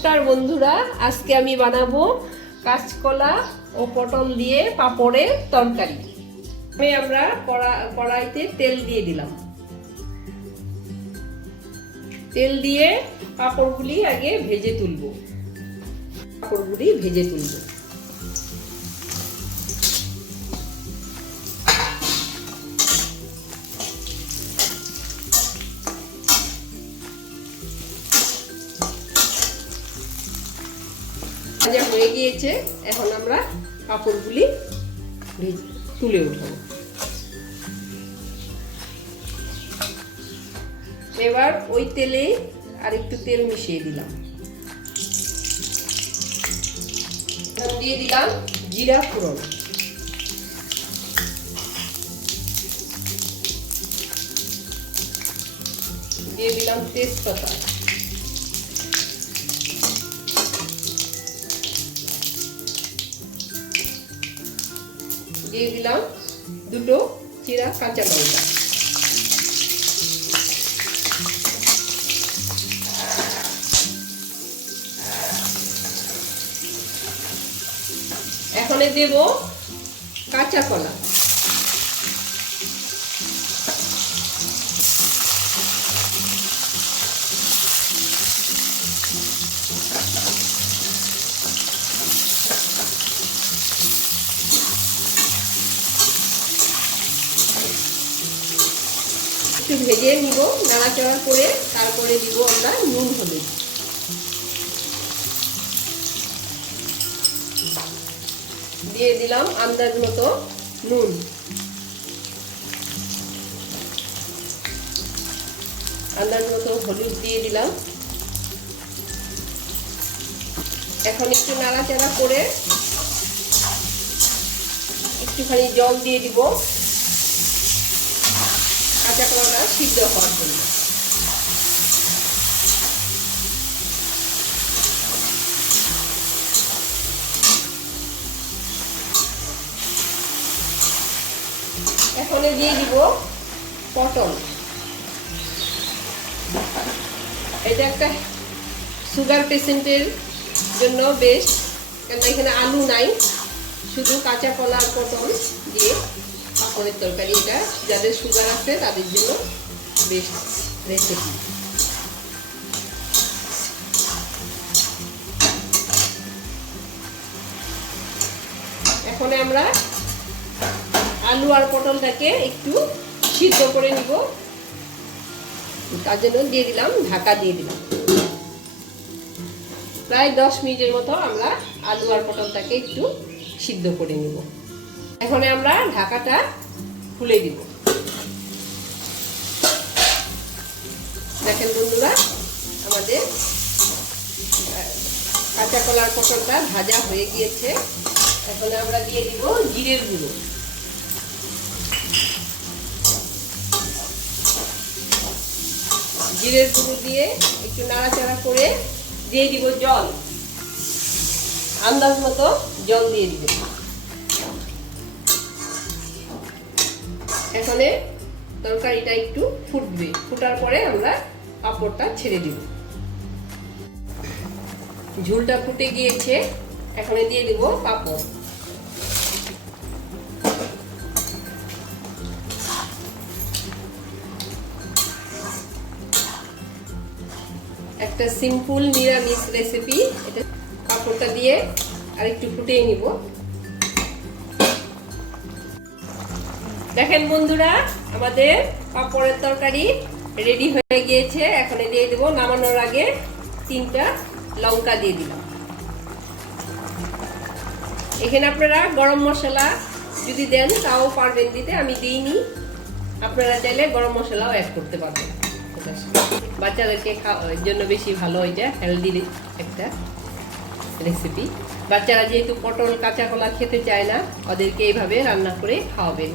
নমস্কার বন্ধুরা, আজকে আমি বানাবো কাঁচকলা ও পটল দিয়ে পাঁপড়ের তরকারি। আমরা কড়াইতে তেল দিয়ে দিলাম। তেল দিয়ে পাঁপড়গুলি আগে ভেজে তুলব। ভাজা হয়ে গিয়েছে, এখন আমরা পাঁপড়গুলি তুলে উঠাবো। এবার ওই তেলে আর একটু তেল মিশিয়ে দিলাম। দিয়ে দিলাম জিরা ফোড়ন, দিয়ে দিলাম তেজপাতা, দিয়ে দিলাম দুটো চিরা কাঁচা লঙ্কা। এখন দেব কাঁচা কলা, একটু ভেজে নিব, নাড়াচাড়া করে তারপরে দিব আমরা নুন হলুদ। দিয়ে দিলাম আন্দাজ মতো নুন, আন্দাজ মতো হলুদ দিয়ে দিলাম। এখন একটু নাড়াচাড়া করে একটুখানি জল দিয়ে দিব কাঁচা কলাটা সিদ্ধ হওয়ার জন্য। এখন দিয়ে দিব পটল। এটা একটা সুগার পেশেন্টের জন্য বেস্ট, কারণ এখানে আলু নাই, শুধু কাঁচা কলা আর পটল দিয়ে পাঁপড়ের তরকারি। এটা যাদের সুগার আছে তাদের জন্য বেস্ট রেসিপি। এখন আমরা আলু আর পটলটাকে একটু সিদ্ধ করে নিব, তার জন্য দিয়ে দিলাম ঢাকা দিয়ে দিলাম। প্রায় 10 মিনিটের মতো আমরা আলু আর পটলটাকে একটু সিদ্ধ করে নিব। এখন আমরা ঢাকাটা খুলে দিব। দেখেন বন্ধুরা, আমাদের কাঁচা কলার পটলটা ভাজা হয়ে গিয়েছে। এখন আমরা দিয়ে দিব জিরের গুঁড়ো, জিরের গুঁড়ো দিয়ে একটু নাড়াচাড়া করে দিয়ে দিব জল, আন্দাজ মতো জল দিয়ে দিব। এখন তরকারিটা একটু ফুটবে, ফুটার পরে আমরা পাঁপড়টা ছেড়ে দিব। ঝোলটা ফুটে গিয়েছে, এখন দিয়ে দিব পাঁপড়। একটা সিম্পল নিরামিষ রেসিপি। এটা পাঁপড়টা দিয়ে আর একটু ফুটিয়ে নিব। দেখেন বন্ধুরা, আমাদের পাঁপড়ের তরকারি রেডি হয়ে গিয়েছে। এখন দিয়ে দেব, নামানোর আগে 3টা লঙ্কা দিয়ে দিলাম। এখানে আপনারা গরম মশলা যদি দেন তাও পারবেন দিতে, আমি দিইনি। আপনারা চাইলে গরম মশলাও অ্যাড করতে পারবেন। বাচ্চাদেরকে খাওয়ার জন্য বেশি ভালো, এটা হেলদি একটা রেসিপি। বাচ্চারা যেহেতু পটল কাঁচা কলা খেতে চায় না, ওদেরকে এইভাবে রান্না করে খাওয়াবেন।